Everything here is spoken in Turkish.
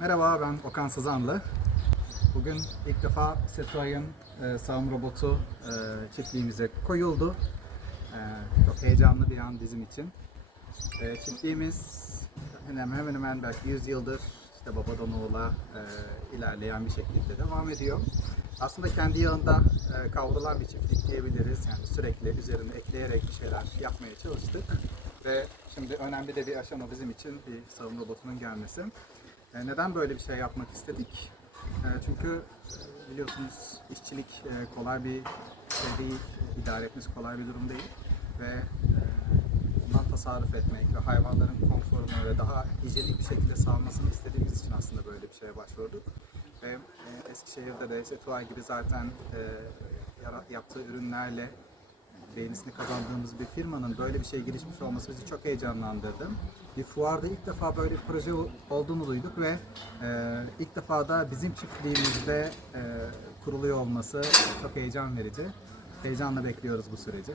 Merhaba ben Okan Sazanlı. Bugün ilk defa Citroen e, sağım robotu e, çiftliğimize koyuldu. E, çok heyecanlı bir an bizim için. E, çiftliğimiz hemen hemen hemen belki 100 yıldır işte babadan oğula e, ilerleyen bir şekilde devam ediyor. Aslında kendi yağında e, kavrulan bir çiftlik diyebiliriz. Yani sürekli üzerine ekleyerek bir şeyler yapmaya çalıştık. Ve şimdi önemli de bir aşama bizim için bir sağım robotunun gelmesi. E, neden böyle bir şey yapmak istedik? E, çünkü e, biliyorsunuz işçilik kolay bir şey değil, idare etmesi kolay bir durum değil. Ve bundan tasarruf etmek ve hayvanların konforunu ve daha hijyenik bir şekilde sağlamasını istediğimiz için aslında böyle bir şeye başvurduk. Ve Eskişehir'de de Setuay gibi zaten yaptığı ürünlerle beğenisini kazandığımız bir firmanın böyle bir şeye girişmiş olması bizi çok heyecanlandırdı. Bir fuarda ilk defa böyle bir proje olduğunu duyduk ve e, ilk defa da bizim çiftliğimizde e, kuruluyor olması çok heyecan verici. Heyecanla bekliyoruz bu süreci.